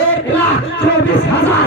1,24,000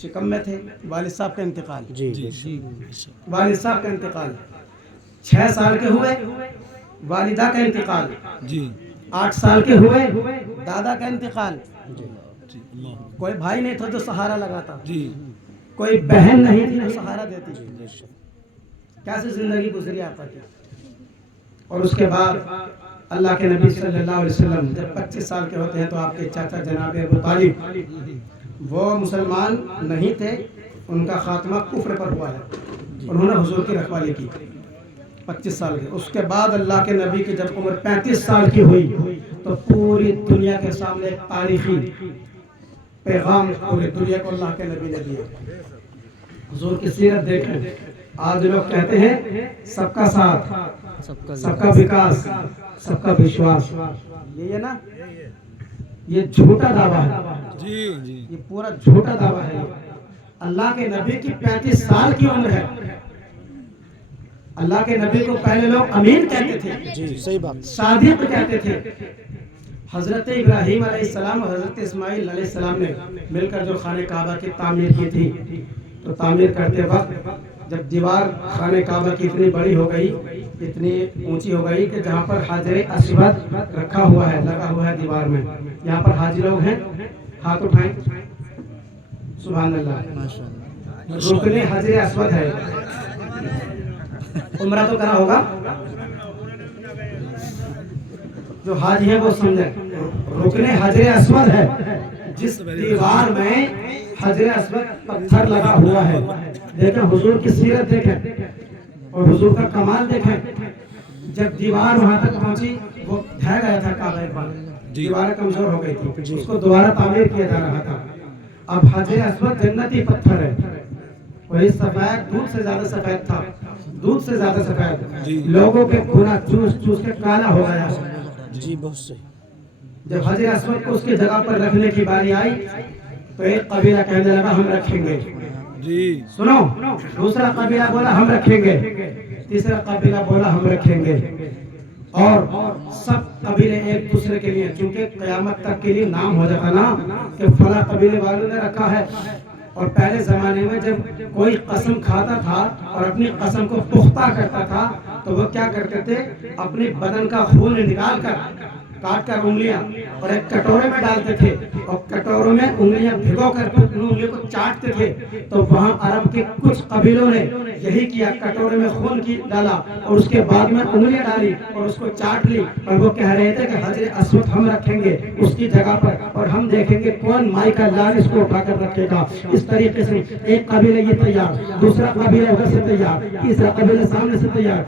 شکم میں تھے، والد صاحب کا انتقال، جی والد صاحب کا انتقال، 6 سال کے ہوئے والدہ کا انتقال، جی 8 سال کے ہوئے دادا کا انتقال، جی اللہ کوئی بھائی نہیں تھا جو سہارا لگاتا، جی کوئی بہن نہیں تھی جو سہارا دیتی، کیسے زندگی گزری آقا کی. اور اس کے بعد اللہ کے نبی صلی اللہ علیہ وسلم جب 25 سال کے ہوتے ہیں تو آپ کے چاچا جناب ابو طالب وہ مسلمان نہیں تھے، ان کا خاتمہ کفر پر ہوا ہے، انہوں نے حضور کی رکھوالی کی 25 سال کے. اس کے بعد اللہ کے نبی کی جب عمر 35 سال کی ہوئی تو پوری دنیا کے سامنے ایک تاریخی پیغام پوری دنیا کو اللہ کے نبی نے دیا. حضور کی سیرت دیکھیں. آج لوگ کہتے ہیں سب کا ساتھ، سب کا وکاس، سب کا وشواس، یہ ہے نا، یہ جھوٹا دعویٰ ہے، جی جی یہ پورا جھوٹا دعویٰ ہے. اللہ کے نبی کی 35 سال کی عمر ہے. اللہ کے نبی کو پہلے لوگ امین کہتے تھے، جی صحیح بات. صادق کہتے تھے. حضرت ابراہیم علیہ السلام اور حضرت اسماعیل علیہ السلام نے مل کر جو خانہ کعبہ کی تعمیر کی تھی، تو تعمیر کرتے وقت جب دیوار خانہ کعبہ کی اتنی بڑی ہو گئی، اتنی اونچی ہو گئی کہ جہاں پر حجر اسود رکھا ہوا ہے، لگا ہوا ہے دیوار میں، یہاں پر حاجی لوگ ہیں، ہاتھ اٹھائیں. سبحان اللہ. رکن حجر اسود ہے. عمرہ تو کرا ہوگا جو حاجی ہیں وہ سمجھیں. رکن حجر اسود ہے، جس دیوار میں حجر اسود پتھر لگا ہوا ہے. دیکھیں حضور کی سیرت دیکھیں اور حضور کا کمال دیکھیں. جب دیوار وہاں تک پہنچی وہ ڈھہ گیا تھا کعبہ پر، دیوار کمزور ہو گئی تھی، اس کو دوبارہ تعمیر کیا جا رہا تھا. اب حجر اسود جنتی پتھر ہے، وہی سفید، دودھ سے زیادہ سفید تھا، دودھ سے زیادہ سفید. لوگوں کے گناہ چوس چوس کے کالا ہو گیا. جی بہت صحیح. جب حجر اسود کو اس کی جگہ پر رکھنے کی باری آئی تو ایک قبیلہ کہنے لگا ہم رکھیں گے. جی سنو، دوسرا قبیلہ بولا ہم رکھیں گے، تیسرا قبیلہ بولا ہم رکھیں گے. اور سب قبیلے ایک دوسرے کے لیے، چونکہ قیامت تک کے لیے نام ہو جاتا نا کہ فلاں قبیلے والوں نے رکھا ہے. اور پہلے زمانے میں جب کوئی قسم کھاتا تھا اور اپنی قسم کو پختہ کرتا تھا تو وہ کیا کرتے تھے، اپنی بدن کا خون نکال کر کاٹ کر انگلیاں اور ایک کٹورے میں ڈالتے تھے اور کٹوروں میں انگلیاں بھگو کر انگلیوں کو چاٹتے تھے. تو وہاں عرب کے کچھ قبیلوں نے یہی کیا، کٹورے میں خون کی ڈالا اور اس کے بعد میں انگلیاں ڈالی اور اس کو چاٹ لی. اور وہ کہہ رہے تھے کہ حجر اسود ہم رکھیں گے اس کی جگہ پر اور ہم دیکھیں گے کون مائی کا لال اس کو اٹھا کر رکھے گا. اس طریقے سے ایک قبیلہ یہ تیار، دوسرا قبیلہ ادھر سے تیار، تیسرا قبیلہ سامنے سے تیار.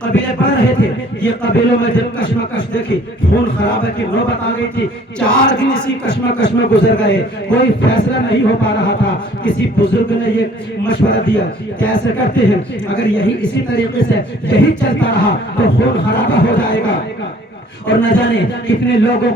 قبیلے بڑھ رہے تھے. یہ قبیلوں میں جب کشمکش دیکھی، خون خرابہ کی نوبت آ گئی تھی. 4 دن اسی کشمکش میں گزر گئے، کوئی فیصلہ نہیں ہو پا رہا تھا. کسی بزرگ نے یہ مشورہ دیا کہ ایسے کرتے ہیں، اگر یہی اسی طریقے سے یہی چلتا رہا تو خون خرابہ ہو جائے گا اور نہ جانے کتنے لوگوں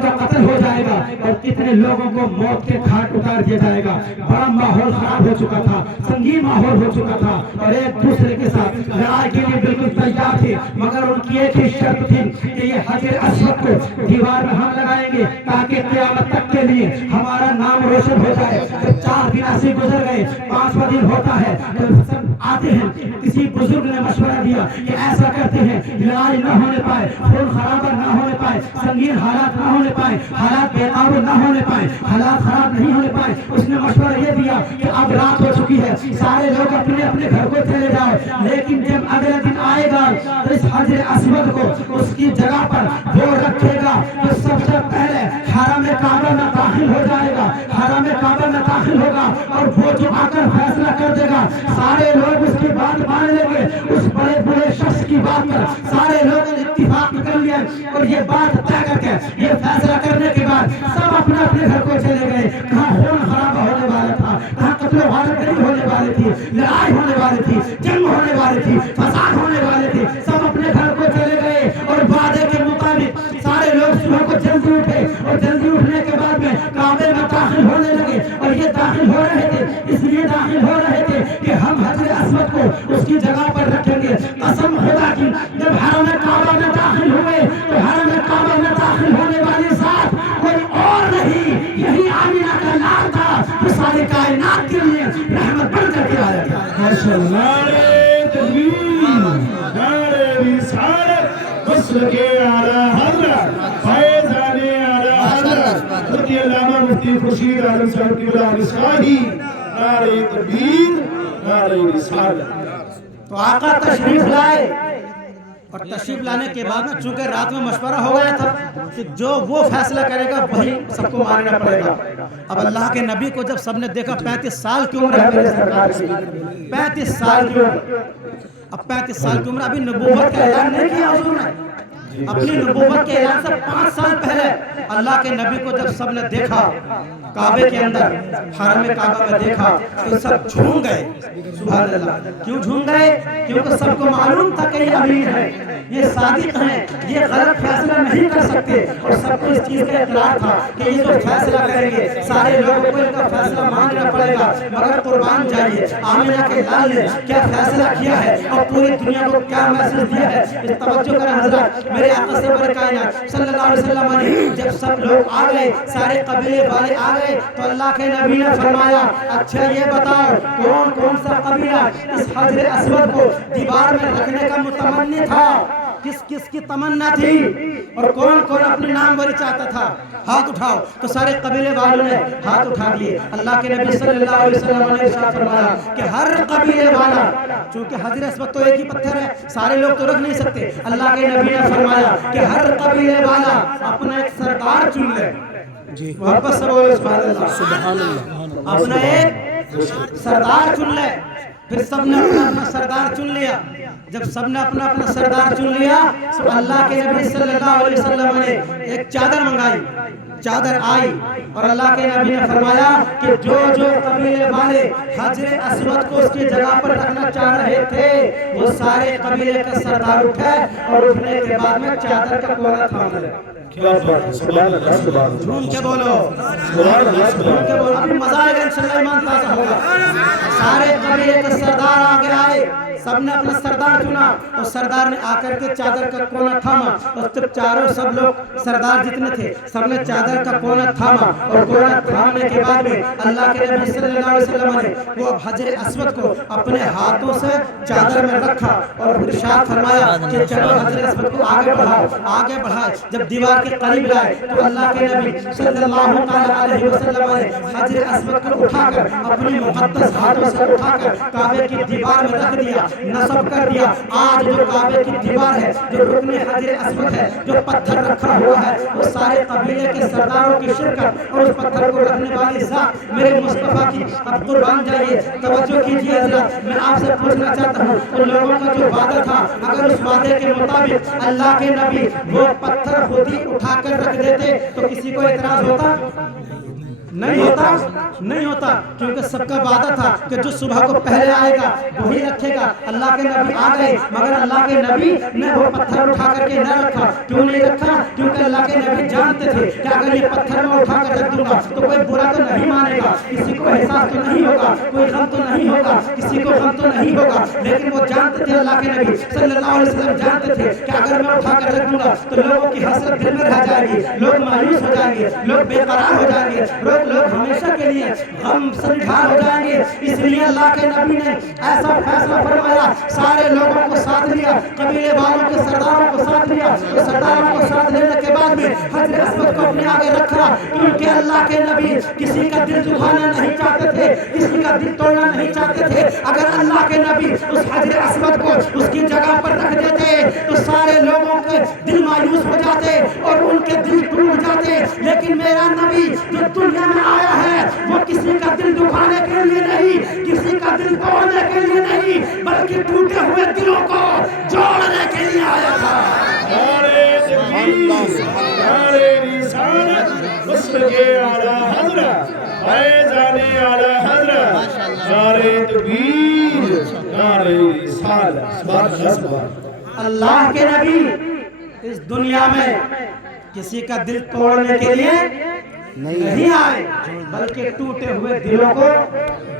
کا قتل ہو جائے گا اور کتنے لوگوں کو موت کے گھاٹ اتار دیا جائے گا. بڑا ماحول خراب ہو چکا تھا، سنگین ماحول ہو چکا تھا اور ایک دوسرے کے ساتھ لڑائی کے لیے بالکل تیار تھے. مگر ان کی ایک ہی شرط تھی کہ یہ حجر اسود کو دیوار میں ہم لگائیں گے تاکہ قیامت تک کے لیے ہمارا نام روشن ہو جائے. 4 دن ایسے گزر گئے، 5واں دن ہوتا ہے تو سب آتے ہیں. کسی بزرگ نے مشورہ دیا کہ ایسا کرتے ہیں، لڑائی نہ ہونے پائے، خون خرابہ نہ ہونے پائے، سنگین حالات نہ ہونے پائے، حالات بے قابو نہ ہونے پائے، حالات خراب نہیں ہونے پائے. اس نے مشورہ یہ دیا کہ اب رات ہو چکی ہے، سارے لوگ اپنے اپنے گھر کو چلے جاؤ، لیکن جب اگلا دن آئے گا تو اس حجر اسود کو اس کی جگہ پر وہ رکھے گا تو سب سے پہلے حرم کعبہ میں داخل ہو جائے گا، حرم کعبہ میں داخل ہوگا اور وہ جو آ کر فیصلہ کر دے گا سارے لوگ اس کی بات مان لیں گے. اس بڑے بڑے شخص کی بات پر سارے لوگوں نے اتفاق کر لیا اور یہ بات طے کر کے یہ فیصلہ کرنے کے بعد سب اپنے اپنے گھر کو چلے گئے. کہاں خون خرابہ ہونے والا تھا، کہاں قتل و غارت ہونے والی تھی، لڑائی ہونے والی تھی، جنگ ہونے والی تھی، فساد ہونے والے تھے، سب اپنے گھر کو چلے گئے. اور وعدے کے مطابق سارے لوگ صبح کو جلدی اٹھے اور جلدی اٹھنے کے بعد میں کعبے میں داخل ہونے لگے. اور یہ داخل ہو رہے تھے، اس لیے داخل ہو رہے تھے کہ ہم حجر اسود کو اس کی جگہ پر رکھیں گے. قسم خدا کی جب حرم کعبہ میں داخل ہوئے تو حرم کعبہ میں داخل ہونے والی ذات کوئی اور نہیں، یہی آمینہ کا لال تھا مسلک اعلی حضرت فیضان اعلی حضرت مفتی علامہ مفتی خورشید اعظم صاحب کی بلا رسائی نعرہ تکبیر نعرہ رسالت. تو آقا تشریف لائے اور تشریف لانے کے بعد میں چونکہ رات میں مشورہ ہو گیا تھا کہ جو وہ فیصلہ کرے گا وہی سب کو ماننا پڑے گا. اب اللہ کے نبی کو جب سب نے دیکھا 35 سال کی عمر ہے میرے سرکار کی, 35 سال کی عمر, اب 35 سال کی عمر, ابھی نبوت کا اعلان نہیں کیا حضور نے. اپنی نبوت کے اعلان سے 5 سال پہلے اللہ کے نبی کو جب سب نے دیکھا کعبے کے اندر, حرم کعبہ میں دیکھا تو سب جھوم گئے. سبحان اللہ. کیوں جھوم گئے؟ کیونکہ سب کو معلوم تھا کہ یہ امین ہے, یہ صادق ہیں, یہ غلط فیصلہ نہیں کر سکتے. اور سب کو اس چیز کا اطلاع تھا کہ یہ جو فیصلہ کریں گے سارے لوگوں کو ان کا فیصلہ ماننا پڑے گا. مگر قربان جائیے آمنہ کے لال نے کیا فیصلہ کیا ہے اور پوری دنیا کو کیا میسج دیا ہے. اس توجہ کریں حضرات, میرے آقا سرور کائنات صلی اللہ علیہ وسلم نے جب سب لوگ آ گئے, سارے قبیلے والے آ گئے, تو اللہ کے نبی نے فرمایا اچھا یہ بتاؤ کون کون سا قبیلہ اس حجر اسود کو دیوار میں رکھنے کا متمنی تھا, کس کس کی تمنا تھی, اور کون کون اپنے نام وری چاہتا تھا. ہاتھ اٹھاؤ. تو سارے قبیلے والوں نے ہاتھ اٹھا دیے. اللہ کے نبی صلی اللہ علیہ وسلم نے ارشاد فرمایا کہ ہر قبیلے والا, چونکہ حجر اسود تو ایک ہی پتھر ہے, سارے لوگ تو رکھ نہیں سکتے, اللہ کے نبی نے فرمایا کہ ہر قبیلے والا اپنا ایک سردار چن لے. محبت سے بولو سبحان اللہ. اپنا ایک سردار چن لے. پھر سب نے اپنا اپنا سردار چن لیا. جب سب نے اپنا اپنا سردار چن لیا تو اللہ کے نبی صلی اللہ علیہ وسلم نے ایک چادر منگائی. چادر آئی اور اللہ کے نبی نے فرمایا کہ جو جو قبیلے والے حجر اسود کو اس کی جگہ پر رکھنا چاہ رہے تھے وہ سارے قبیلے کا سردار اٹھے اور اٹھنے کے بعد میں چادر کا کونا تھام لے. کیا بات ہے, سبحان اللہ, سبحان اللہ, جھوم کے بولو, سبحان اللہ, جھوم کے بولو. ابھی مزہ آئے گا انشاءاللہ, ایمان تازہ ہوگا. سارے قبیلے کے سردار آگے آئے, سب نے اپنا سردار چنا اور سردار نے آ کر کے چادر کا کونا تھاما. اور جب چاروں سب لوگ سردار جتنے تھے سب نے چادر کا کونا تھاما, اور کونا تھامنے کے بعد میں اللہ کے نبی صلی اللہ علیہ وسلم نے وہ حجر اسود کو اپنے ہاتھوں سے چادر میں رکھا اور ارشاد فرمایا کہ چلو حجر اسود کو آگے بڑھاؤ. آگے بڑھائے, جب دیوار کے قریب لائے تو اللہ کے نبی صلی اللہ علیہ وسلم نے حجر اسود کو اٹھا کر اپنے مقدس ہاتھوں سے اٹھا کر کعبے کی دیوار میں رکھ دیا, نصب کر دیا. آج جو کعبے کی دیوار ہے, جو رکن حجر اسود ہے, جو پتھر رکھا ہوا ہے, وہ سارے قبیلے کے سرداروں کی شرکت اور اس پتھر کو رکھنے والی ذات میرے مصطفیٰ کی. اب قربان جائیے, توجہ کیجیے حضرات, میں آپ سے پوچھنا چاہتا ہوں ان لوگوں کا جو وعدہ تھا اگر اس وعدے کے مطابق اللہ کے نبی وہ پتھر خود ہی اٹھا کر رکھ دیتے تو کسی کو اعتراض ہوتا؟ نہیں ہوتا, نہیں ہوتا, کیونکہ سب کا وعدہ تھا کہ جو صبح کو پہلے آئے گا وہی رکھے گا. اللہ کے نبی آ گئے مگر اللہ کے نبی نے وہ پتھر اٹھا کر کے نہ رکھا. کیوں نہیں رکھا؟ کیونکہ اللہ کے نبی جانتے تھے کہ اگر یہ پتھر میں اٹھا کر رکھ دوں گا تو کوئی برا تو نہیں مانے گا, کسی کو احساس تو نہیں ہوگا, کوئی غم تو نہیں ہوگا, کسی کو غم تو نہیں ہوگا. لیکن وہ جانتے تھے, اللہ کے نبی صلی اللہ علیہ وسلم جانتے تھے کہ اگر میں اٹھا کر رکھ دوں گا تو لوگوں کی حسرت دل میں رہ جائے گی, لوگ مایوس ہو جائیں گے, لوگ بے قرار ہو جائیں گے, لوگ ہمیشہ کے لیے غم سنجھال ہو جائیں گے. اس لیے اللہ کے نبی نے ایسا فیصلہ فرمایا, سارے لوگوں کو ساتھ لیا, قبیلے والوں کے سرداروں کو ساتھ لیا. اور سرداروں کو ساتھ لینے کے بعد میں حجر اسود کو اپنے آگے رکھا, کیونکہ اللہ کے نبی کسی کا دل دکھانا نہیں چاہتے تھے, کسی کا دل توڑنا نہیں چاہتے تھے. اگر اللہ کے نبی اس حجر اسود کو اس کی جگہ پر رکھ دیتے تو سارے لوگوں کے دل مایوس ہو جاتے اور ان کے دل ٹوٹ جاتے. لیکن میرا نبی جو دنیا میں آیا ہے وہ کسی کا دل دکھانے کے لیے نہیں, کسی کا دل توڑنے کے لیے نہیں, بلکہ ٹوٹے ہوئے دلوں کو جوڑنے کے لیے آیا تھا. نعرہ تکبیر, نعرہ رسالت, مسلک اعلی حضرت فیضان اعلی حضرت, نعرہ تکبیر نعرہ رسالت. سبحان اللہ, سبحان اللہ. اللہ کے نبی اس دنیا میں کسی کا دل توڑنے کے لیے نہیں آئے بلکہ ٹوٹے ہوئے دلوں کو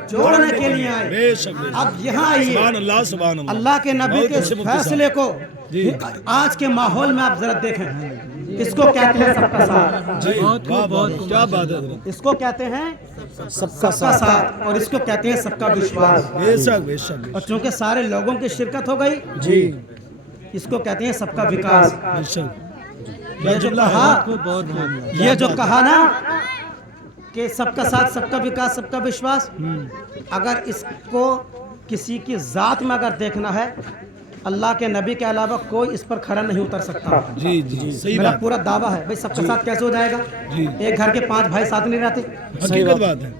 جوڑنے کے لیے آئے. بے شک, بے شک. اب یہاں آئیے, سبحان اللہ, سبحان اللہ. اللہ کے نبی کے فیصلے کو جی. آج کے ماحول میں آپ ذرا دیکھیں, اس کو کہتے ہیں سب کا ساتھ. جی, کیا بات ہے حضرت. اس کو کہتے ہیں سب کا ساتھ اور اس کو کہتے ہیں سب کا وشواس. بے شک, بے شک, بے اور شک. چونکہ سارے لوگوں کی شرکت ہو گئی جی, اس کو کہتے ہیں سب کا وکاس. یہ جو کہا نا کہ سب کا ساتھ سب کا وکاس سب کا وشواس, اگر اس کو کسی کی ذات میں اگر دیکھنا ہے, اللہ کے نبی کے علاوہ کوئی اس پر کھڑا نہیں اتر سکتا. جی جی صحیح میرا بات, پورا دعویٰ ہے بھائی سب کا ساتھ کیسے ہو جائے گا؟ جی ایک گھر کے 5 بھائی ساتھ نہیں رہتے. حقیقت بات ہے,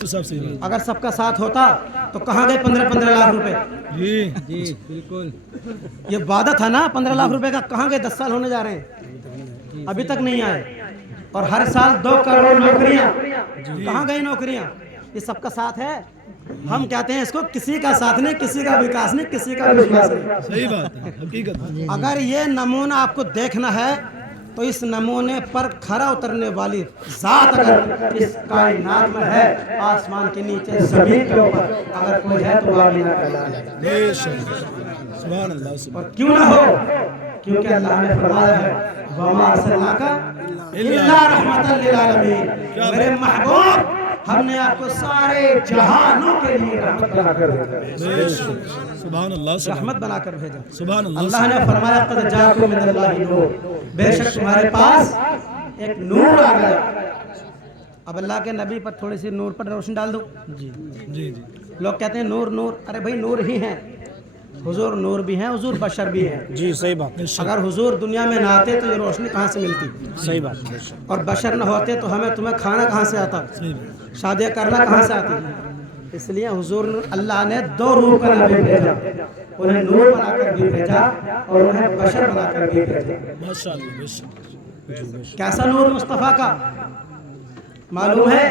تو سب صحیح بات. اگر سب کا ساتھ ہوتا تو کہاں گئے 15 لاکھ روپے؟ جی جی بالکل, یہ وعدہ تھا نا 15 لاکھ روپے کا, کہاں گئے؟ 10 سال ہونے جا رہے ہیں ابھی تک نہیں آئے. اور ہر سال 2 کروڑ نوکریاں, کہاں گئی نوکریاں؟ یہ سب کا ساتھ ہے. ہم کہتے ہیں اس کو کسی کا ساتھ نہیں, کسی کا وکاس نہیں, کسی کا وشواس نہیں. صحیح بات ہے, حقیقت بات. اگر یہ نمونہ آپ کو دیکھنا ہے تو اس نمونے پر کھرا اترنے والی ذات اگر اس کائنات میں ہے, آسمان کے نیچے زمین کے اوپر اگر کوئی ہے تو بابینا کا لال ہے. بے شک, سبحان اللہ سبحان اور کیوں نہ ہو, کیونکہ اللہ نے فرمایا ہے وَمَا أَرْسَلْنَاكَ إِلَّا رَحْمَةً لِّلْعَالَمِينَ, میرے محبوب ہم نے آپ کو سارے جہانوں کے لیے رحمت بنا کر بھیجا. بے شک, سبحان اللہ سبحان رحمت بنا کر بھیجا. سبحان اللہ. اللہ نے فرمایا قد جاءکم من اللہ نور, بے شک تمہارے پاس ایک نور آ گیا. اب اللہ کے نبی پر تھوڑی سی نور پر روشنی ڈال دو. جی جی, لوگ کہتے ہیں نور نور, ارے بھائی نور ہی ہیں, حضور نور بھی ہیں, حضور بشر بھی ہیں. جی صحیح بات. اگر حضور دنیا میں نہ آتے تو یہ روشنی کہاں سے ملتی؟ صحیح بات. اور بشر نہ ہوتے تو ہمیں تمہیں کھانا کہاں سے آتا؟ صحیح بات. شادیاں کرنا کہاں سے آتی؟ اس لیے حضور اللہ نے 2 روح کا نبی بھیجا, انہیں نور بنا کر بھی بھیجا اور انہیں بشر بنا کر بھی بھیجا. ماشاء اللہ, بے شک. کیسا نور مصطفیٰ کا معلوم ہے؟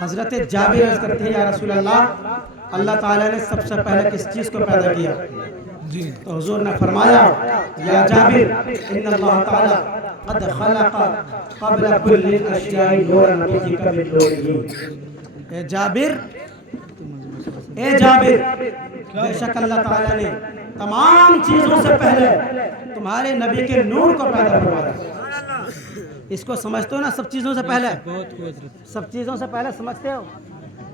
حضرت جابر عرض کرتے ہیں یا رسول اللہ, اللہ تعالیٰ نے سب سے پہلے کس چیز کو پیدا کیا؟ جی تو حضور نے فرمایا یا جابر ان اللہ تعالیٰ قد خلق قبل كل الاشیاء نورا بذکر من نورہ. اے جابر بے شک اللہ تعالیٰ نے تمام چیزوں سے پہلے تمہارے نبی کے نور کو پیدا فرمایا. اس کو سمجھتے ہو نا, سب چیزوں سے پہلے, سب چیزوں سے پہلے سمجھتے ہو.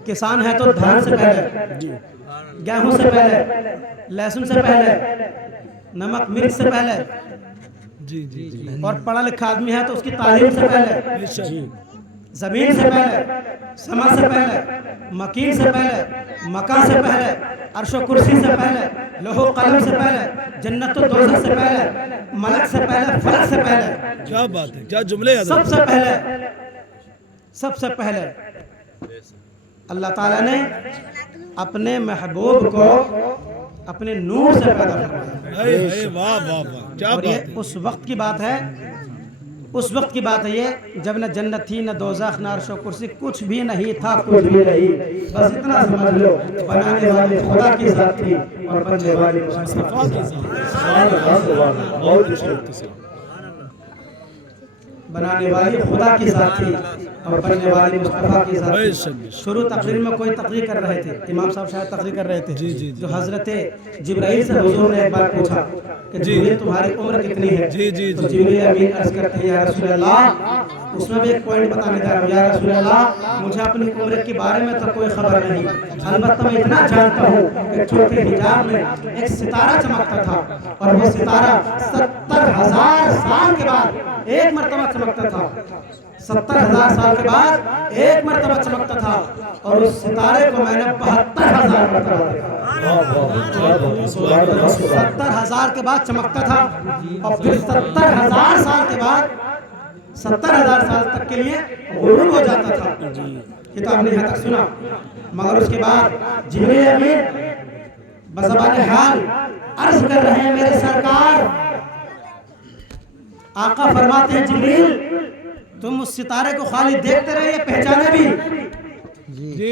کسان ہے تو دھان سے پہلے, گیہوں سے پہلے, لہسن سے پہلے, نمک مرچ سے پہلے, جی جی جی, اور پڑھا لکھا آدمی ہے تو اس کی تعلیم سے پہلے, زمین سے پہلے, سما سے پہلے, مکین سے پہلے, مکان سے پہلے, عرش و کرسی سے پہلے, لوح و قلم سے پہلے, جنت و دوزخ سے پہلے, ملک سے پہلے, فلک سے پہلے. کیا بات ہے, کیا جملے ہیں. سب سے پہلے, سب سے پہلے اللہ تعالیٰ نے اپنے محبوب کو اپنے نور سے پیدا فرمایا. واہ واہ واہ, کیا اور بات یہ ہے. اس وقت کی بات ہے, اس وقت کی بات ہے یہ جب نہ جنت تھی, نہ دوزخ, نہ عرش و کرسی, کچھ بھی نہیں تھا, کچھ بھی نہیں. بس اتنا سمجھ لو بنانے والی خدا کی ذات تھی اور بننے والی مصطفیٰ کی ذات. بنانے والی خدا کی ذات تھی اور بننے والی مصطفیٰ کی ذات تھی. شروع تقریر میں کوئی تقریر کر رہے تھے, امام صاحب شاید تقریر کر رہے تھے, جو حضرت جبرائیل سے حضور نے ایک بار پوچھا کہ جبرائیل تمہاری عمر کتنی ہے؟ تو جبرائیل امین عرض کرتے ہیں یا رسول اللہ, اس میں بھی ایک پوائنٹ بتانے جا رہا ہوں, یا رسول اللہ مجھے اپنی عمر کے بارے میں تو کوئی خبر نہیں, البتہ میں اتنا جانتا ہوں کہ چھوٹے حجاب میں ایک ستارہ چمکتا تھا اور وہ ستارہ 70,000 سال کے بعد ایک مرتبہ چمکتا تھا. 70,000 سال کے بعد ایک مرتبہ چمکتا تھا اور اس ستارے کو میں نے 72,000 مرتبہ دیکھا. 70,000 کے بعد چمکتا تھا اور پھر 70,000 سال کے بعد 70,000 سال تک کے لیے غروب ہو جاتا تھا. یہ تو آپ نے یہاں تک سنا, مگر اس کے بعد جبرائیل امین بزبان حال عرض کر رہے ہیں میرے سرکار, آقا فرماتے ہیں جبرائیل تم اس ستارے کو خالی دیکھتے رہے یا پہچانے بھی؟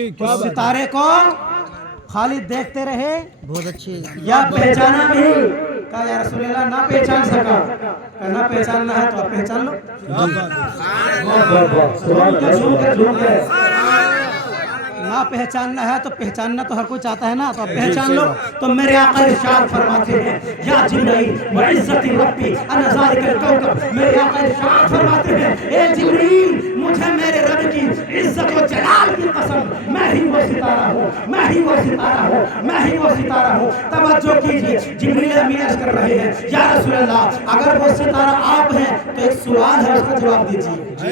اس ستارے کو خالی دیکھتے رہے بہت اچھی یا پہچانا بھی؟ کہا یا رسول اللہ نہ پہچان سکا. کہا نہ پہچاننا ہے تو آپ پہچان لو. نہ پہچاننا ہے تو پہچاننا تو ہر کوئی چاہتا ہے نا, تو آپ پہچان لو. تو میرے آقا ارشاد فرماتے ہیں یا جبرائیل وعزت ربی انا ذالک الکوکب, میرے آقا ارشاد فرماتے ہیں اے جبرائیل مجھے میرے رب کی عزت و جلال کی قسم میں ہی وہ ستارہ ہوں، میں ہی وہ ستارہ ہوں، میں ہی وہ ستارہ ہوں۔ توجہ کیجئے، جبریل امین عرض کر رہے ہیں یا رسول اللہ اگر وہ ستارہ آپ ہیں تو ایک سوال ہے، اس کا جواب دیجئے۔ یا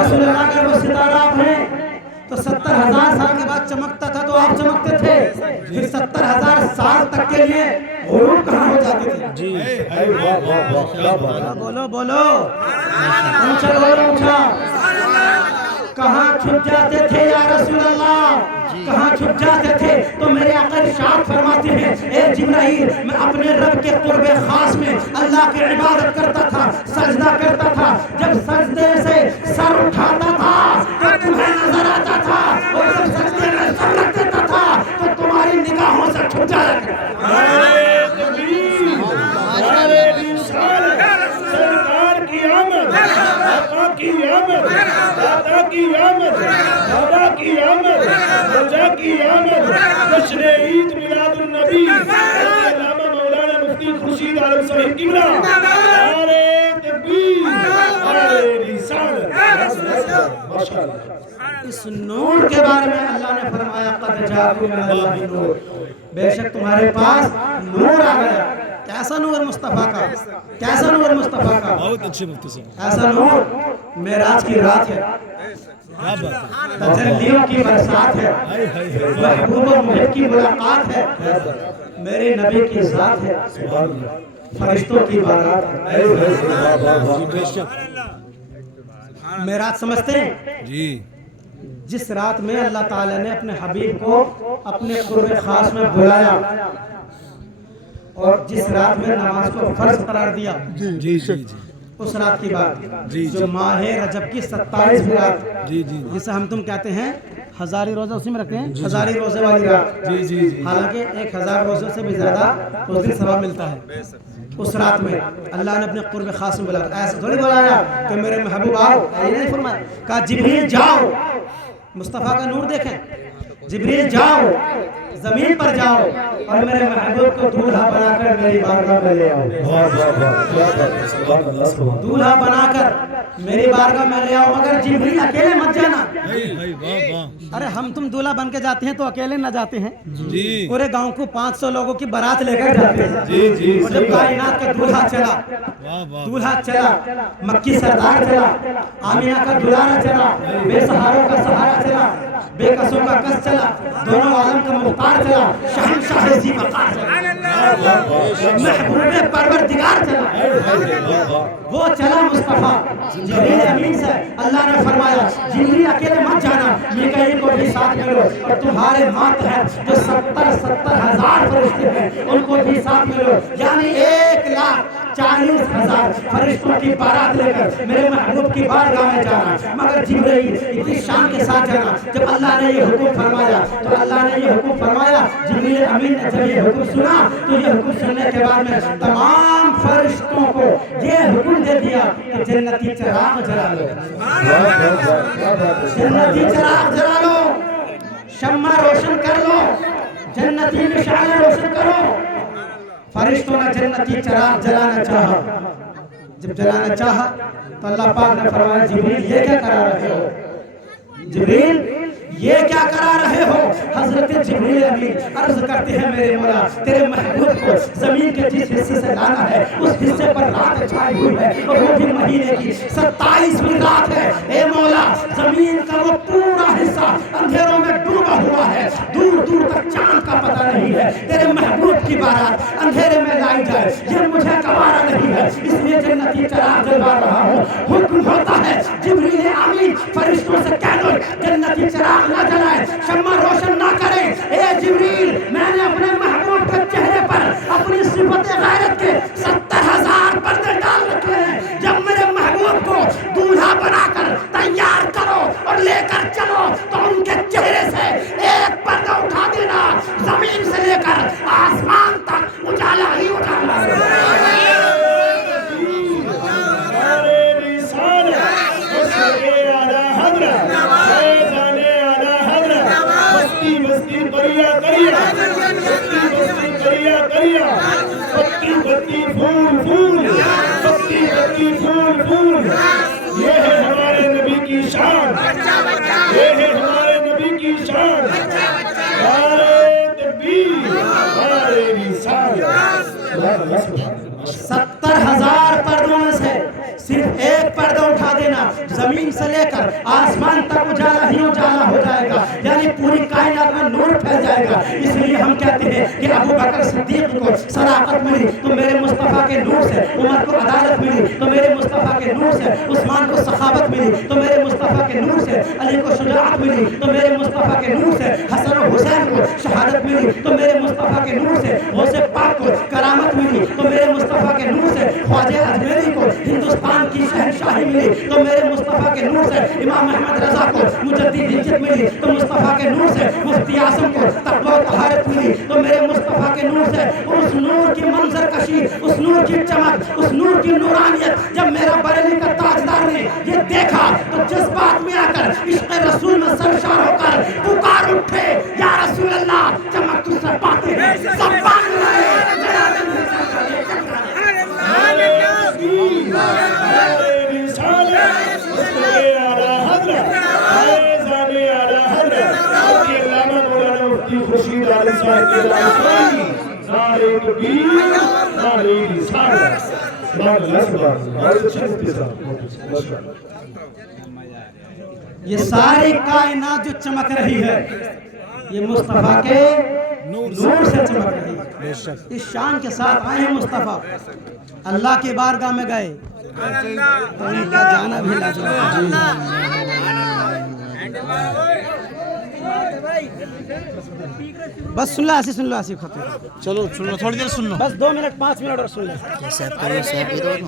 رسول اللہ اگر وہ ستارہ آپ ہیں تو 70,000 سال کے بعد چمکتا تھا تو آپ چمکتے تھے، پھر 70,000 سال تک کے لیے غروب کہاں ہو جاتے تھے؟ بولو بولو اونچا بولو اونچا، کہاں چھپ جاتے تھے یا رسول اللہ، کہاں چھپ جاتے تھے؟ تو میرے آقا ارشاد فرماتے ہیں اے جبرائیل میں اپنے رب کے قرب خاص میں اللہ کی عبادت کرتا تھا، سجدہ کرتا تھا، جب سجدے سے سر اٹھاتا تھا تو تمہیں نظر آتا تھا، اور جب سجدے میں سر رکھ دیتا تھا تو تمہاری نگاہوں سے چھپ جایا کرتا۔ سرکار کی آمد، آقا کی آمد، دادا کی آمد، بابا کی آمد، رجا کی آمد، جشن عید میلاد النبی علامہ مولانا مفتی خورشید عالم صاحب قبلہ، نعرہ تکبیر، نعرہ رسالت۔ ماشاءاللہ، اس نور کے بارے میں اللہ نے فرمایا قد جاءکم من اللہ نور، بے شک تمہارے پاس نور آ گیا۔ کیسا نور مصطفیٰ کا، کیسا نور مصطفیٰ کا؟ بہت اچھے مفتی صاحب، ایسا نور معراج کی رات ہے، کیا بات ہے، تجلیوں کی برسات ہے، محبوب و محب کی ملاقات ہے، میرے نبی کی ذات ہے، فرشتوں کی بارات ہے۔ بے شک، معراج سمجھتے ہیں؟ جی جس رات میں اللہ تعالیٰ نے اپنے حبیب کو اپنے قرب خاص میں بلایا اور جس رات میں نماز کو فرض قرار دیا، جی جی جی اس رات کی بات جی، جو ماہ رجب کی 27ویں رات، جی جی جسے ہم تم کہتے ہیں ہزاری روزہ، اسی میں رکھتے ہیں ہزاری روزے والی رات، جی جی جی، حالانکہ 1000 روزوں سے بھی زیادہ اس دن ثواب ملتا ہے۔ اس رات میں اللہ نے اپنے قرب خاص میں بلایا، ایسا تھوڑی بلایا کہ میرے محبوب آؤ، یہ نہیں فرمایا، کہا جبریل جاؤ، مصطفیٰ کا نور دیکھیں، جبریل جاؤ زمین پر جاؤ اور میرے محبوب کو دولہا بنا کر میری بارگاہ میں لے آؤ، دولہا بنا کر میری بارگاہ میں لے آؤ، مگر جبریل اکیلے مت جانا۔ ارے ہم تم دولہا بن کے جاتے ہیں تو اکیلے نہ جاتے ہیں، جی پورے گاؤں کو 500 لوگوں کی بارات لے کر جاتے ہیں۔ جی جی، اور جب کائنات کا دولہا چلا، واہ واہ، دولہا چلا، مکی سردار چلا، آمینہ کا دلارا چلا، بے سہاروں کا سہارا چلا، بے کسوں کا کس چلا، دونوں عالم کا مختار چلا، شہنشاہ ذی وقار چلا، محبوب پروردگار چلا، وہ چلا مصطفیٰ جبریل امین سے۔ اللہ نے فرمایا جبریل اکیلے مت جانا، میکائیل کو بھی ساتھ ملو، اور تمہارے ماتحت جو 70,000 فرشتے ہیں ان کو بھی ساتھ ملو، یعنی 1,40,000 فرشتوں کی بارات لے کر میرے محبوب کی بارگاہ میں جانا۔ مگر جبرائیل اتنی شان کے ساتھ جانا، جب اللہ نے یہ حکم فرمایا تو اللہ نے یہ حکم فرمایا، جبریل امین نے جب یہ حکم سنا تو یہ حکم سننے کے بعد میں تمام فرشتوں کو یہ حکم دے دیا کہ جنتی چراغ جلا لو، جنتی چراغ جلا لو، شمع روشن کر لو، جنتی مشعلیں روشن کرو۔ فرشتوں نے جنتی چراغ جلانا چاہا، جب جلانا چاہا تو اللہ پاک نے فرمایا جبریل یہ کیا کرا رہے ہو، جبریل یہ کیا کرا رہے ہو؟ حضرت جبریل امین عرض کرتے ہیں میرے مولا تیرے محبوب کو زمین کے جس حصے سے لانا ہے اس حصے پر رات چھائی ہوئی ہے، اور وہ بھی مہینے کی 27ویں رات ہے۔ اے مولا زمین کا وہ پورا حصہ اندھیروں میں ڈوبا ہوا ہے، دور دور تک چاند کا پتہ نہیں ہے، تیرے محبوب کی بارات اندھیرے میں لائی جائے یہ مجھے گوارا نہیں ہے، اس لیے جنتی چراغ جلوا رہا ہوں۔ حکم ہوتا ہے جبریل امین فرشتوں سے کہہ دو جنتی چراغ نہ جلائے، شمع روشن نہ کرے۔ اے جبریل میں نے اپنے محبوب کے چہرے پر اپنی صفت غیرت کے 70,000 پردے ڈال رکھے ہیں، جب میرے محبوب کو دولہا بنا کر تیار کرو اور لے کر چلو تو ان کے چہرے سے ایک پردہ اٹھا دینا، زمین سے لے کر آسمان تک اجالا ہی اجالا۔ یہ ہے ہمارے نبی کی 70,000 پردوں میں سے صرف ایک پردہ اٹھا دینا، زمین سے لے کر آسمان تک اجالا ہی اجالا ہو جائے گا، یعنی پوری کائنات میں نور پھیل جائے گا۔ اس لیے ہم کہتے ہیں کہ ابو بکر صدیق کو صداقت ملی تو میرے مصطفیٰ کے نور سے، عمر کو عدالت ملی تو میرے مصطفیٰ کے نور سے، عثمان کو سخاوت ملی تو میرے مصطفیٰ کے نور سے، علی کو شجاعت ملی تو میرے مصطفیٰ کے نور سے، حسن و حسین کو شہادت ملی تو میرے مصطفیٰ کے نور سے، غوث پاک کو کرامت ملی تو میرے مصطفیٰ کے نور سے، خواجہ اجمیری کو ہندوستان کی شہنشاہی ملی تو میرے مصطفیٰ کے نور سے، امام احمد رضا کو مجدد ہجرت ملی تو مصطفیٰ کے نور سے، مفتی اعظم کو تقویٰ و طہارت ملی تو میرے مصطفیٰ کے نور سے۔ اس نور کی منظر کشی، اس نور کی چمک، اس نور کی نورانیت جب میرا بریلی کا تاجدار نے یہ دیکھا تو جذبات میں آ کر عشق رسول میں سرشار ہو کر پکار اٹھے، یا رسول اللہ چمک تجھ سے پاتے ہیں سب پاک رہے۔ خورشید عالم صاحب کے نعرے تکبیر، نعرے رسالت۔ سبحان اللہ، سبحان اللہ، بہت اچھا اختصار۔ یہ ساری کائنات جو چمک رہی ہے یہ مصطفیٰ کے نور سے چمک رہی ہے۔ اس شان کے ساتھ آئے ہیں مصطفیٰ، اللہ کی بارگاہ میں گئے تو ان کا جانا بھی لاجواب۔ بس سن لو آصف ختم، چلو سن لو، تھوڑی دیر سن لو، بس 2 منٹ 5 منٹ اور سن لو۔ صاحب کرو صاحب ادھر